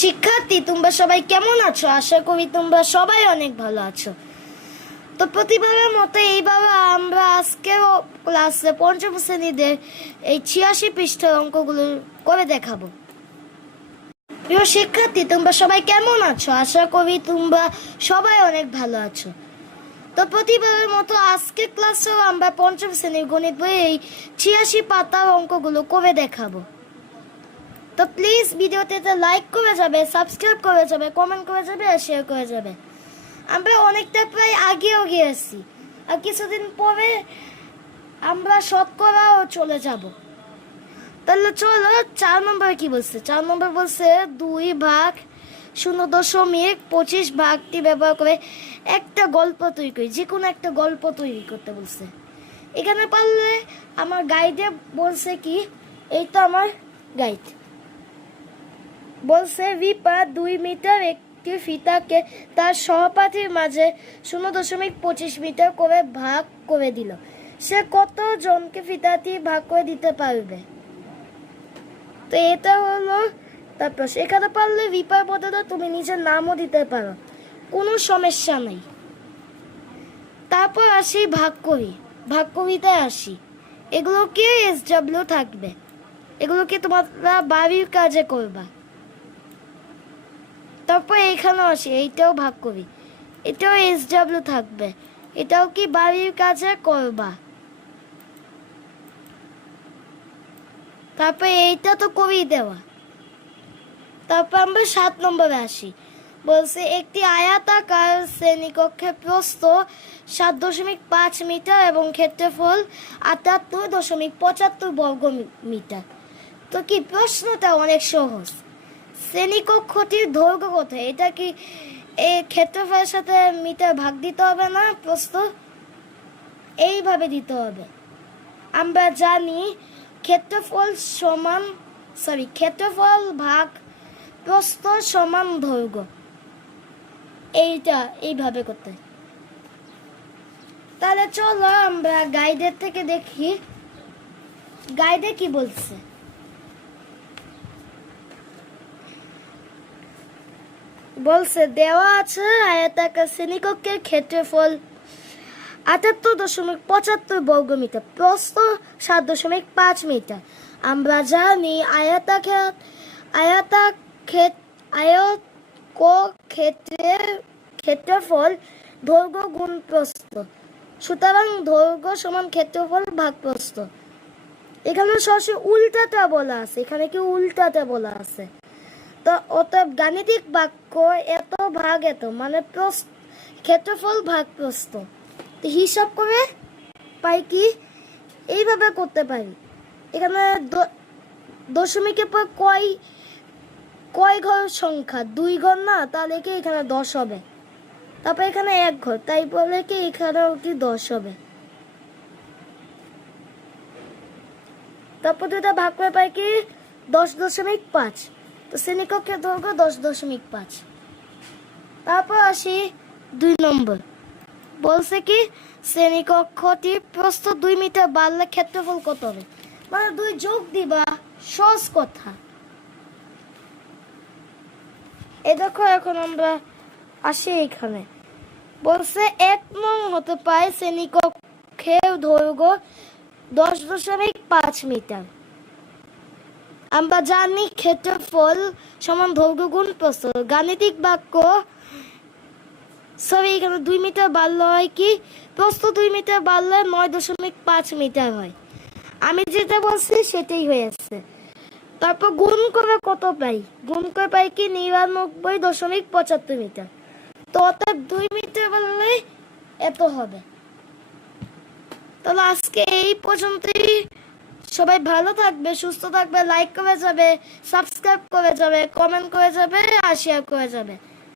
শিক্ষার্থী, তোমরা সবাই কেমন আছো? আশা করি তোমরা সবাই অনেক ভালো আছো। তো প্রতিবারের মতো এইবার আমরা আজকেও ক্লাসে পঞ্চম শ্রেণীদের এই 86 পৃষ্ঠার অঙ্কগুলো করে দেখাবো। প্রিয় শিক্ষার্থী, তোমরা সবাই কেমন আছো? আশা করি তোমরা সবাই অনেক ভালো আছো। তো প্রতিবারের মতো আজকে ক্লাসেও আমরা পঞ্চম শ্রেণীর গণিত বইয়ে এই 86 পাতার অঙ্কগুলো করে দেখাবো। তো প্লিজ ভিডিওতে লাইক করে যাবে, সাবস্ক্রাইব করে যাবে, কমেন্ট করে যাবে আর শেয়ার করে যাবে। আমরা অনেকটা প্রায় আগেও গিয়েছি, আর কিছুদিন পরে আমরা শতকরাও চলে যাব। তাহলে চলো 4 নম্বর কি বলছে। 4 নম্বর বলছে 2 ভাগ 0.25 ভাগটি ব্যবহার করে একটা গল্প তৈরি করি। যে কোনো একটা গল্প তৈরি করতে বলছে। এখানে পারলে আমার গাইডে বলছে কি, এই তো আমার গাইড বলছে রিপা 2 মিটার একটি ফিতাকে তার সহপাঠীর মাঝে 0.25 মিটার করে ভাগ করে দিল। সে কত জনকে ফিতাটি ভাগ করে দিতে পারবে? তো এটা হলো তারপর এখানে পারলে রিপার বদলে তুমি নিজের নামও দিতে পারো, কোনো সমস্যা নেই। তারপর আসি ভাগ করি, ভাগ করিতে আসি। এগুলোকে SW থাকবে, এগুলোকে তোমরা বাড়ির কাজে করবা। তারপর এখানেও আসি, এইটাও ভাগ করি, এটাও SW থাকবে, এটাও কি বাড়ির কাজে করবা। তারপর এইটা তো করেই দেওয়া। তারপর আমরা 7 নম্বরে আসি। বলছে একটি আয়তাকার শ্রেণীকক্ষের প্রস্থ 7.5 মিটার এবং ক্ষেত্রফল 78.75 বর্গ মিটার। তো কি প্রশ্নটা অনেক সহজ। শ্রেণীকক্ষটির দৈর্ঘ্য কত? এটা কি এই ক্ষেত্রফলের সাথে মিটার ভাগ দিতে হবে না? প্রস্থ এইভাবে দিতে হবে। আমরা জানি ক্ষেত্রফল ভাগ প্রস্থ সমান দৈর্ঘ্য। এইটা এইভাবে করতে। তাহলে চলো আমরা গাইডের থেকে দেখি গাইডে কি বলছে। বলছে দেওয়া আছে আয়তাকার শ্রেণীকক্ষের ক্ষেত্রফল 78.75 বর্গ মিটার, প্রস্থ 7.5 মিটার। আমরা জানি ক্ষেত্রফল দৈর্ঘ্য গুণ প্রস্থ, সুতরাং দৈর্ঘ্য সমান ক্ষেত্রফল ভাগ প্রস্থ। এখানে সরাসরি উল্টাটা বলা আছে, এখানে কি উল্টাটা বলা আছে। তো অতএব গাণিতিক বাক্য এত ভাগ এত মানে ক্ষেত্রফল ভাগ প্রস্থ। হিসাব করে পাই কি, এইভাবে করতে পারি। এখানে দশমিকের পর কয় ঘর সংখ্যা? 2 ঘর না, তাহলে কি এখানে 10 হবে। তারপর এখানে 1 ঘর, তাই বলে কি এখানেও কি 10 হবে। তারপর দুটা ভাগ করে পাই কি 10.5। তো শ্রেণীকক্ষের দৈর্ঘ্য 10.5। তারপর আসি 2 নম্বর। বলছে কি শ্রেণীকক্ষটির প্রস্থ 2 মিটার বাড়লে ক্ষেত্রফল কত হবে? মানে 2 যোগ দিবা, সহজ কথা। এই দেখো এখন আমরা আসি এখানে। বলছে 1 নং হতে পারে শ্রেণীকক্ষের দৈর্ঘ্য 10.5 মিটার। আমরা জানি ক্ষেত্রফল সমান দৈর্ঘ্য গুণ প্রস্থ। গাণিতিক বাক্য এখানে 2 মিটার বাড়লে হয় কি, প্রস্থ 2 মিটার বাড়লে 9.5 মিটার হয়। আমি যেটা বলছি সেটাই হয়েছে। তারপর গুণ করে কত পাই? গুণ করে পাই কি 99.75 মিটার। তো অতএব 2 মিটার বাড়লে এত হবে। তাহলে আজকে এই পর্যন্তই। সবাই ভালো থাকবে, সুস্থ থাকবে, লাইক করে যাবে, সাবস্ক্রাইব করে যাবে, কমেন্ট করে যাবে আর শেয়ার করে যাবে।